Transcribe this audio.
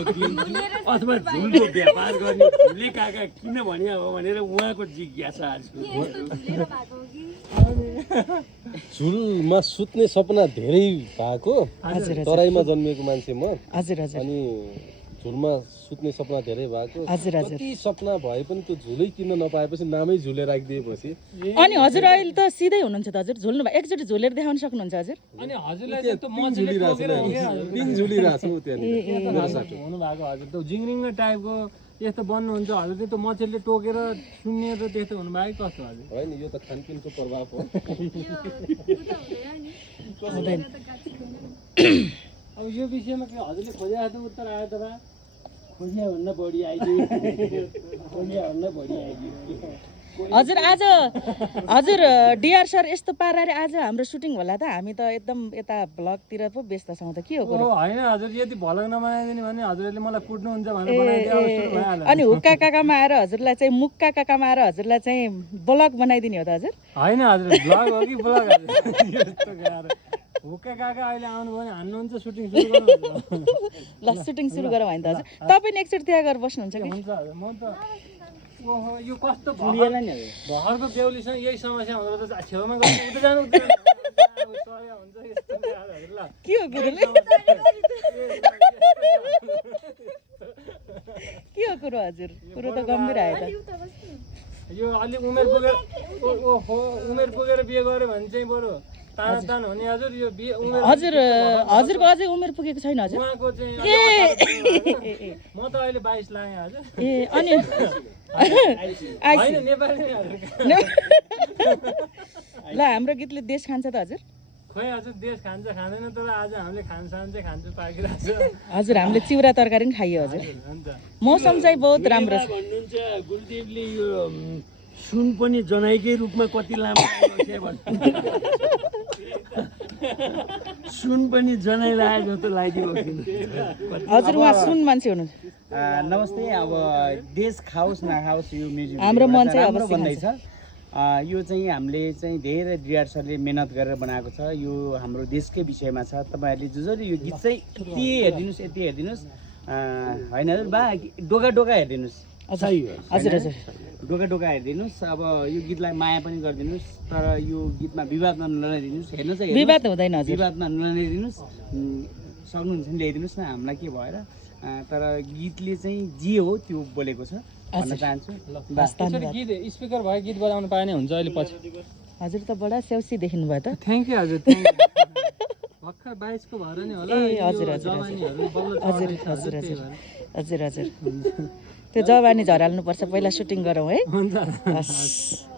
हो कि अथवा झुलको व्यापार गर्ने झुले काका किन भन्या हो भनेर उहाँको जिज्ञासा आज झुलमा सुत्ने सपना धेरै भएको तराईमा जन्मिएको मान्छे म हजुर हजुर अनि झुलमा सुत्ने सपना धेरै भएको हजुर हजुर कति सपना भए पनि त्यो झुलै किन्न नपाएपछि नामै झुले राखिदिएपछि अनि हजुर अहिले त सिधै हुनुहुन्छ त हजुर झुल्नु भयो एकचोटि झुलेर देखाउन सक्नुहुन्छ हजुर अनि हजुरलाई चाहिँ त्यो मछली टोकेर हो क्या हजुर पिङ झुलिरहेको छु त्यहाँनिर हुनु भएको हजुर त्यो जिङ्रिङ टाइपको यस्तो बन्नुहुन्छ हजुर चाहिँ त्यो मछलीले टोकेर सुन्ने र त्यस्तो हुनुभयो कस्तो हजुर होइन यो त खानपिनको प्रभाव हो हुँदैन अब यो विषयमा के हजुरले खोजेको त उत्तर आयो त बा खोज्याभन्दा बढी आइदियो खोज्याभन्दा बढी आइदियो हजुर आज हजुर डिआर सर यस्तो पाराले आज हाम्रो सुटिङ होला त हामी त एकदम यता भ्लगतिर पो व्यस्त छौँ त के हो कुरो होइन हजुर यदि भलग नबनाइदिने भने हजुरले मलाई कुट्नुहुन्छ भनेर बनाइदिए अब सुरु भइहाल्यो अनि हुक्का काकामा आएर हजुरलाई चाहिँ मुक्का काकामा आएर हजुरलाई चाहिँ ब्लग बनाइदिने हो त हजुर होइन हजुर भ्लग हो कि ब्लग हजुर यस्तो गाह्रो हुक्का काका अहिले आउनु भने हान्नुहुन्छ सुटिङ सुरु गर्नु ल सुटिङ सुरु गरौँ होइन त हजुर तपाईँ पनि एकचोटि त्यहाँ गएर बस्नुहुन्छ कि हुन्छ हजुर म त ओहो यो कस्तो भर्खरको बेहुलीसँग यही समस्या हुँदो रहेछ छेउमा गएर उता जानु हुन्छ यस्तो हजुर ल के हो कुरोले के हो कुरो हजुर कुरो त गम्भीर आयो त यो अलि उमेर पुगेर ओहो उमेर पुगेर बिहे गर्यो भने चाहिँ बरु तान हुने हजुर यो बिहे उमेर हजुर हजुरको अझै उमेर पुगेको छैन हजुर उहाँको चाहिँ ए म त अहिले 22 लागेँ हजुर ए अनि होइन नेपाली हजुर ल हाम्रो गीतले देश खान्छ त हजुर खोइ हजुर देश खान्छ खाँदैन तर आज हामीले खानसान चाहिँ खान्छु पाकिरहेको छ हजुर हामीले चिउरा तरकारी पनि खाइयो हजुर हुन्छ मौसम चाहिँ बहुत राम्रो छ भन्नुहुन्छ गुरुदेवले यो सुन पनि जनाइकै रूपमा कति लामो सुन पनि जनाइ लागे जस्तो लागिदियो हजुर उहाँ सुन मान्छे हुनुहुन्छ नमस्ते अब देश खाओस् नखाओस् यो म्युजिक हाम्रो मन चाहिँ राम्रो अवश्य भन्दैछ यो चाहिँ हामीले चाहिँ धेरै डिआर सरले मेहनत गरेर बनाएको छ यो हाम्रो देशकै विषयमा छ तपाईँहरूले जसरी यो गीत चाहिँ यति हेरिदिनुहोस् होइन हजुर बा डोका डोका हेरिदिनुहोस् हजुर हजुर डोका डोका हेरिदिनुहोस् अब यो गीतलाई माया पनि गरिदिनुहोस् तर यो गीतमा विवादमा नल्याइदिनुहोस् हेर्नुहोस् है विवाद हुँदैन हजुर विवादमा नल्याइदिनुहोस् सक्नुहुन्छ भने ल्याइदिनुहोस् न हामीलाई के भएर तर गीतले चाहिँ जे हो त्यो बोलेको छ भन्न चाहन्छु यसरी गीत स्पिकर भयो गीत बजाउन पाए नै हुन्छ अहिले पछि हजुर त बडा सेउसी देख्नु भयो त थ्याङ्क यू हजुर भर्खर 22 को भएर नि होला ए हजुर हजुर जवानीहरू बल्ल हजुर हजुर हजुर हजुर हजुर त्यो जवानी झराल्नुपर्छ पहिला सुटिङ गरौँ है हुन्छ हस्